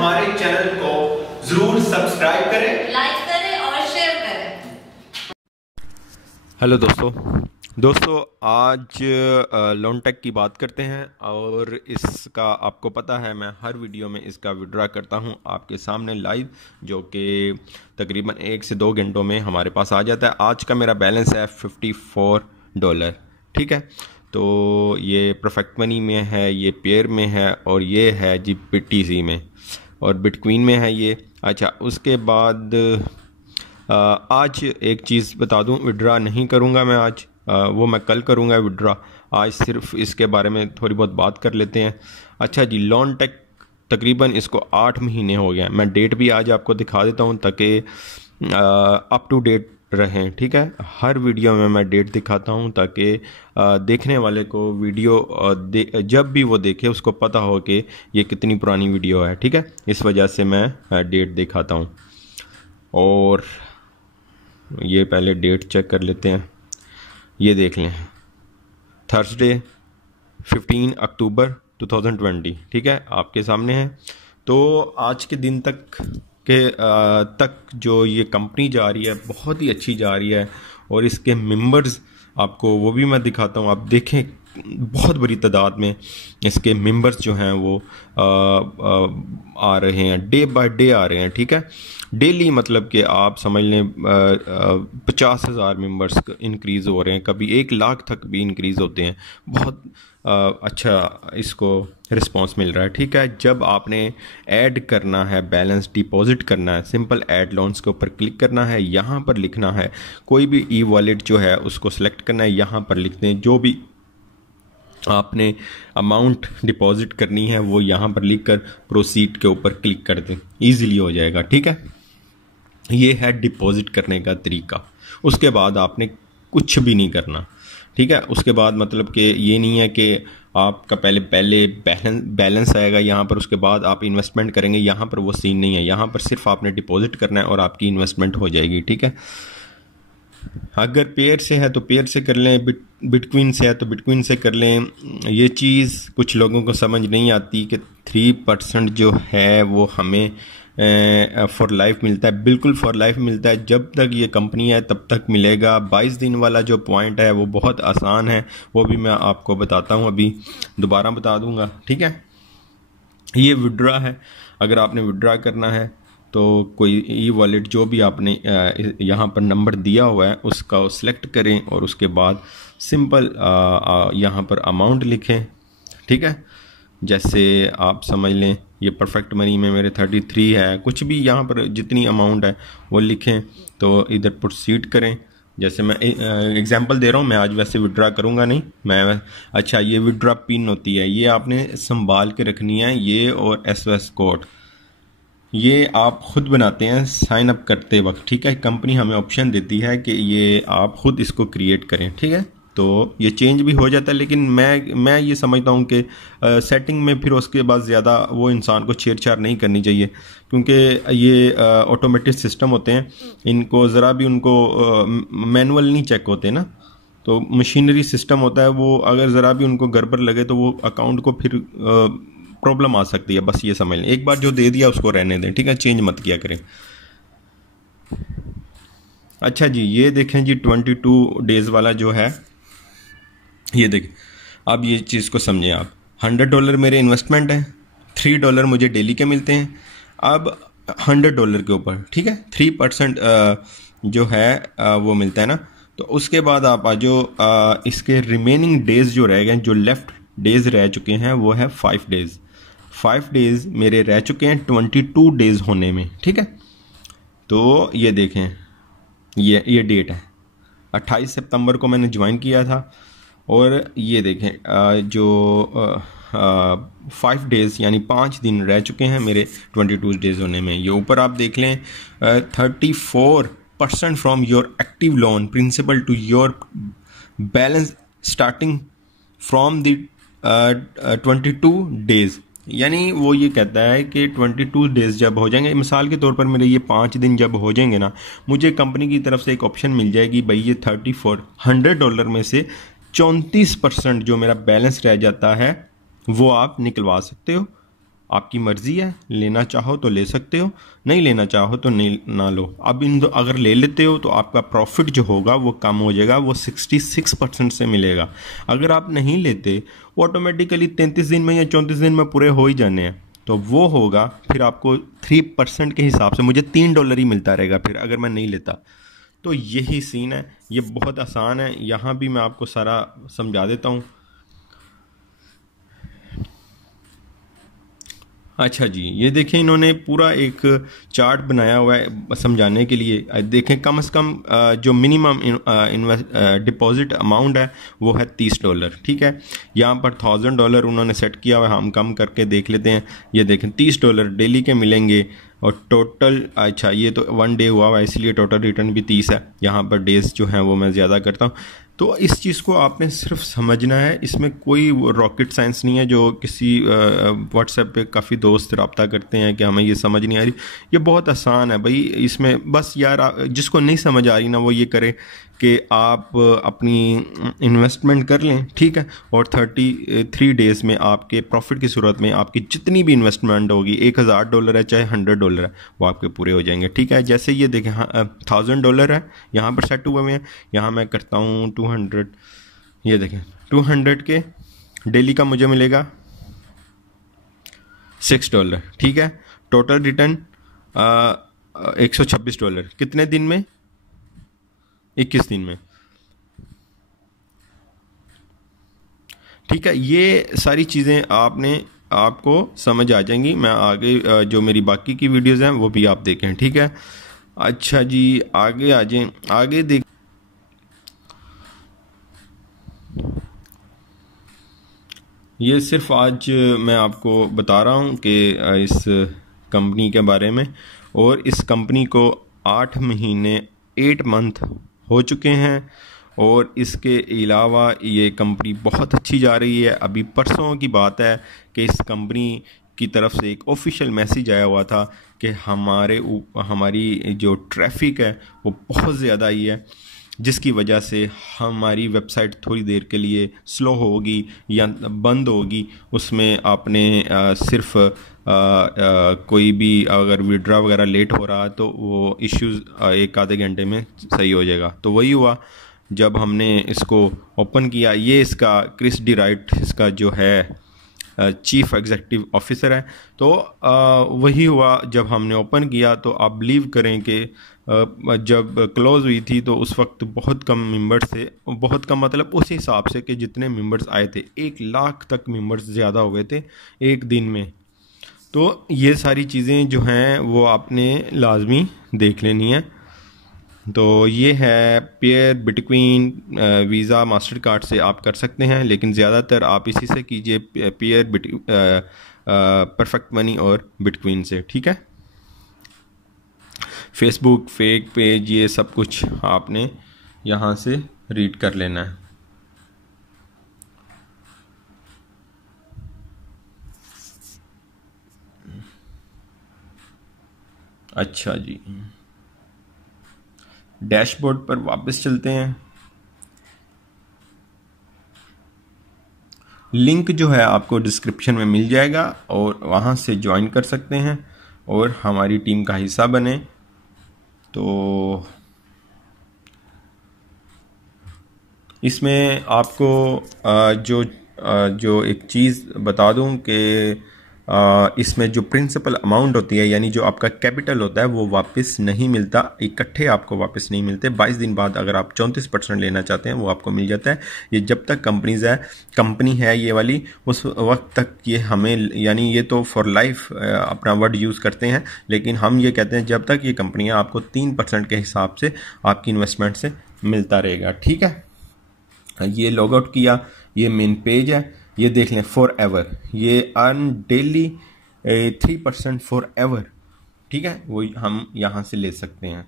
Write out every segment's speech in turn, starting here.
हमारे चैनल को जरूर सब्सक्राइब करें, लाइक करें और शेयर करें। हेलो दोस्तों आज लोन टेक की बात करते हैं। और इसका आपको पता है मैं हर वीडियो में इसका विड्रॉ करता हूं आपके सामने लाइव, जो कि तकरीबन 1 से 2 घंटों में हमारे पास आ जाता है। आज का मेरा बैलेंस है $54, ठीक है। तो ये परफेक्ट मनी में है, ये पेयर में है और ये है जी BTC में और बिटकॉइन में है ये। अच्छा, उसके बाद आज एक चीज़ बता दूं, विड्रॉ नहीं करूंगा मैं आज, वो मैं कल करूंगा विड्रॉ। आज सिर्फ इसके बारे में थोड़ी बहुत बात कर लेते हैं। अच्छा जी, लोन टेक तकरीबन इसको 8 महीने हो गए हैं। मैं डेट भी आज आपको दिखा देता हूं ताकि अप टू डेट रहें, ठीक है। हर वीडियो में मैं डेट दिखाता हूं ताकि देखने वाले को वीडियो जब भी वो देखे उसको पता हो कि ये कितनी पुरानी वीडियो है, ठीक है। इस वजह से मैं डेट दिखाता हूं। और ये पहले डेट चेक कर लेते हैं, ये देख लें, थर्सडे 15 अक्टूबर 2020, ठीक है, आपके सामने है। तो आज के दिन तक जो ये कंपनी जा रही है बहुत ही अच्छी जा रही है। और इसके मेंबर्स आपको वो भी मैं दिखाता हूँ, आप देखें बहुत बड़ी तादाद में इसके मेंबर्स जो हैं वो आ रहे हैं, डे बाय डे आ रहे हैं, ठीक है। डेली मतलब कि आप समझ लें 50,000 मेंबर्स इंक्रीज़ हो रहे हैं, कभी 1 लाख तक भी इंक्रीज़ होते हैं। बहुत अच्छा इसको रिस्पांस मिल रहा है, ठीक है। जब आपने ऐड करना है, बैलेंस डिपॉजिट करना है, सिंपल ऐड लोन्स के ऊपर क्लिक करना है, यहाँ पर लिखना है कोई भी ई वॉलेट जो है उसको सेलेक्ट करना है, यहाँ पर लिखते हैं जो भी आपने अमाउंट डिपॉजिट करनी है वो यहाँ पर लिखकर प्रोसीड के ऊपर क्लिक कर दें, ईजिली हो जाएगा, ठीक है। ये है डिपॉजिट करने का तरीका। उसके बाद आपने कुछ भी नहीं करना, ठीक है। उसके बाद मतलब कि ये नहीं है कि आपका पहले बैलेंस आएगा यहाँ पर, उसके बाद आप इन्वेस्टमेंट करेंगे, यहाँ पर वो सीन नहीं है। यहाँ पर सिर्फ आपने डिपॉजिट करना है और आपकी इन्वेस्टमेंट हो जाएगी, ठीक है। अगर पेयर से है तो पेयर से कर लें, बिटकॉइन से है तो बिटकॉइन से कर लें। ये चीज़ कुछ लोगों को समझ नहीं आती कि 3% जो है वो हमें फॉर लाइफ मिलता है। बिल्कुल फॉर लाइफ मिलता है, जब तक ये कंपनी है तब तक मिलेगा। 22 दिन वाला जो पॉइंट है वो बहुत आसान है, वो भी मैं आपको बताता हूँ, अभी दोबारा बता दूंगा, ठीक है। ये विड्रॉ है, अगर आपने विड्रॉ करना है तो कोई ई वॉलेट जो भी आपने यहाँ पर नंबर दिया हुआ है उसका सिलेक्ट करें और उसके बाद सिंपल यहाँ पर अमाउंट लिखें, ठीक है। जैसे आप समझ लें ये परफेक्ट मनी में मेरे 33 है, कुछ भी यहाँ पर जितनी अमाउंट है वो लिखें, तो इधर प्रोसीड करें। जैसे मैं एग्जांपल दे रहा हूँ, मैं आज वैसे विड्रॉ करूँगा नहीं मैं। अच्छा, ये विड्रॉ पिन होती है, ये आपने संभाल के रखनी है, ये और SOS कोड ये आप खुद बनाते हैं साइन अप करते वक्त, ठीक है। कंपनी हमें ऑप्शन देती है कि ये आप खुद इसको क्रिएट करें, ठीक है। तो ये चेंज भी हो जाता है, लेकिन मैं ये समझता हूँ कि सेटिंग में फिर उसके बाद ज़्यादा वो इंसान को छेड़छाड़ नहीं करनी चाहिए, क्योंकि ये ऑटोमेटिक सिस्टम होते हैं, इनको ज़रा भी उनको मैनुअल नहीं चेक होते ना, तो मशीनरी सिस्टम होता है वो, अगर ज़रा भी उनको गड़बड़ लगे तो वो अकाउंट को फिर प्रॉब्लम आ सकती है। बस ये समझ लें, एक बार जो दे दिया उसको रहने दें, ठीक है, चेंज मत किया करें। अच्छा जी, ये देखें जी 22 डेज वाला जो है, ये देखें। अब ये चीज़ को समझें आप, $100 मेरे इन्वेस्टमेंट है, $3 मुझे डेली के मिलते हैं। अब $100 के ऊपर, ठीक है, 3% जो है वो मिलता है ना। तो उसके बाद आप जो इसके रिमेनिंग डेज जो रह गए, जो लेफ्ट डेज रह चुके हैं वो है 5 डेज। 5 डेज मेरे रह चुके हैं 22 डेज होने में, ठीक है। तो ये देखें, ये डेट है 28 सितंबर को मैंने ज्वाइन किया था, और ये देखें जो 5 डेज यानी 5 दिन रह चुके हैं मेरे 22 डेज होने में। ये ऊपर आप देख लें 34% from your active loan principal to your balance starting from the 22 days. यानी वो ये कहता है कि 22 डेज जब हो जाएंगे, मिसाल के तौर पर मेरे ये 5 दिन जब हो जाएंगे ना, मुझे कंपनी की तरफ से एक ऑप्शन मिल जाएगी, भाई ये $100 में से 34% जो मेरा बैलेंस रह जाता है वो आप निकलवा सकते हो। आपकी मर्ज़ी है, लेना चाहो तो ले सकते हो, नहीं लेना चाहो तो नहीं ना लो। अब अगर ले लेते हो तो आपका प्रॉफिट जो होगा वो कम हो जाएगा, वो 66% से मिलेगा। अगर आप नहीं लेते, वो ऑटोमेटिकली 33 दिन में या 34 दिन में पूरे हो ही जाने हैं, तो वो होगा फिर आपको 3% के हिसाब से मुझे $3 ही मिलता रहेगा फिर, अगर मैं नहीं लेता। तो यही सीन है, ये बहुत आसान है। यहाँ भी मैं आपको सारा समझा देता हूँ। अच्छा जी, ये देखें, इन्होंने पूरा एक चार्ट बनाया हुआ है समझाने के लिए। देखें, कम से कम जो मिनिमम डिपॉजिट अमाउंट है वो है $30, ठीक है। यहाँ पर $1000 उन्होंने सेट किया हुआ है, हम कम करके देख लेते हैं। ये देखें, $30 डेली के मिलेंगे, और टोटल, अच्छा ये तो 1 डे हुआ है इसलिए टोटल रिटर्न भी 30 है। यहाँ पर डेज जो हैं वो मैं ज़्यादा करता हूँ। तो इस चीज़ को आपने सिर्फ समझना है, इसमें कोई रॉकेट साइंस नहीं है। जो किसी व्हाट्सएप पे काफ़ी दोस्त रब्ता करते हैं कि हमें ये समझ नहीं आ रही, ये बहुत आसान है भाई। इसमें बस यार जिसको नहीं समझ आ रही ना, वो ये करे कि आप अपनी इन्वेस्टमेंट कर लें, ठीक है, और 33 डेज़ में आपके प्रॉफिट की सूरत में आपकी जितनी भी इन्वेस्टमेंट होगी, $1000 है चाहे $100 है, वो आपके पूरे हो जाएंगे, ठीक है। जैसे ये देखें, हाँ, $1000 है यहाँ पर सेट हुए हैं। यहाँ मैं करता हूँ 200, ये देखें 200 के डेली का मुझे मिलेगा $6, ठीक है। टोटल रिटर्न $126 कितने दिन में? 21 दिन में, ठीक है। ये सारी चीज़ें आपको समझ आ जाएंगी। मैं आगे जो मेरी बाकी की वीडियोज़ हैं वो भी आप देखें, ठीक है। अच्छा जी, आगे आ जाएं, आगे देख। ये सिर्फ आज मैं आपको बता रहा हूँ कि इस कंपनी के बारे में, और इस कंपनी को 8 महीने 8 मंथ हो चुके हैं, और इसके अलावा ये कंपनी बहुत अच्छी जा रही है। अभी परसों की बात है कि इस कंपनी की तरफ से एक ऑफिशियल मैसेज आया हुआ था कि हमारी जो ट्रैफिक है वो बहुत ज़्यादा ही है, जिसकी वजह से हमारी वेबसाइट थोड़ी देर के लिए स्लो होगी या बंद होगी। उसमें आपने सिर्फ कोई भी अगर विड्रा वगैरह लेट हो रहा तो वो इश्यूज़ 1 आधे घंटे में सही हो जाएगा। तो वही हुआ जब हमने इसको ओपन किया। ये इसका क्रिस डी राइट, इसका जो है चीफ एग्जीक्यूटिव ऑफिसर है। तो वही हुआ जब हमने ओपन किया। तो आप बिलीव करें कि जब क्लोज़ हुई थी तो उस वक्त बहुत कम मेंबर्स थे। बहुत कम मतलब उस हिसाब से कि जितने मेंबर्स आए थे, 1 लाख तक मेंबर्स ज़्यादा हो गए थे एक दिन में। तो ये सारी चीज़ें जो हैं वो आपने लाजमी देख लेनी है। तो ये है पेयर बिटक्विन, वीज़ा मास्टर कार्ड से आप कर सकते हैं, लेकिन ज़्यादातर आप इसी से कीजिए, पेयर परफेक्ट मनी और बिटक्विन से, ठीक है। फेसबुक फेक पेज, ये सब कुछ आपने यहाँ से रीड कर लेना है। अच्छा जी, डैशबोर्ड पर वापस चलते हैं। लिंक जो है आपको डिस्क्रिप्शन में मिल जाएगा और वहाँ से ज्वाइन कर सकते हैं और हमारी टीम का हिस्सा बने। तो इसमें आपको जो एक चीज़ बता दूं कि इसमें जो प्रिंसिपल अमाउंट होती है, यानी जो आपका कैपिटल होता है, वो वापस नहीं मिलता, इकट्ठे आपको वापस नहीं मिलते। 22 दिन बाद अगर आप 34% लेना चाहते हैं वो आपको मिल जाता है। ये जब तक कंपनी है ये वाली, उस वक्त तक ये हमें, यानी ये तो फॉर लाइफ अपना वर्ड यूज़ करते हैं, लेकिन हम ये कहते हैं जब तक ये कंपनी है आपको 3% के हिसाब से आपकी इन्वेस्टमेंट से मिलता रहेगा, ठीक है। ये लॉग आउट किया, ये मेन पेज है, ये देख लें फॉर एवर, ये अर्न डेली 3% फॉर एवर, ठीक है। वो हम यहाँ से ले सकते हैं।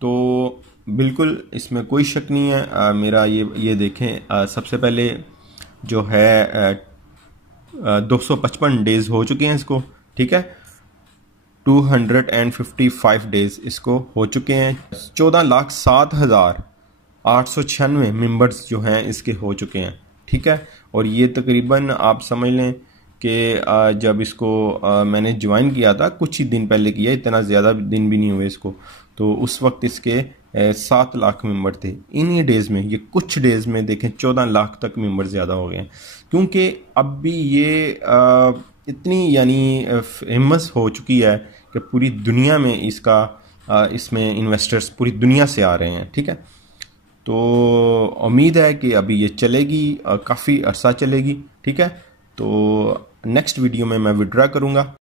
तो बिल्कुल इसमें कोई शक नहीं है। मेरा ये देखें, सबसे पहले जो है 255 डेज हो चुके हैं इसको, ठीक है। 255 डेज इसको हो चुके हैं। 14,07,896 मेंबर्स जो हैं इसके हो चुके हैं, ठीक है। और ये तकरीबन आप समझ लें कि जब इसको मैंने ज्वाइन किया था, कुछ ही दिन पहले किया, इतना ज़्यादा दिन भी नहीं हुए इसको, तो उस वक्त इसके 7 लाख मेंबर थे। इन्हीं डेज़ में, ये कुछ डेज़ में देखें 14 लाख तक मेंबर ज़्यादा हो गए हैं, क्योंकि अब भी ये इतनी यानी फेमस हो चुकी है कि पूरी दुनिया में इसमें इन्वेस्टर्स पूरी दुनिया से आ रहे हैं। ठीक है, तो उम्मीद है कि अभी ये चलेगी, काफ़ी अरसा चलेगी। ठीक है, तो नेक्स्ट वीडियो में मैं विड्रा करूँगा।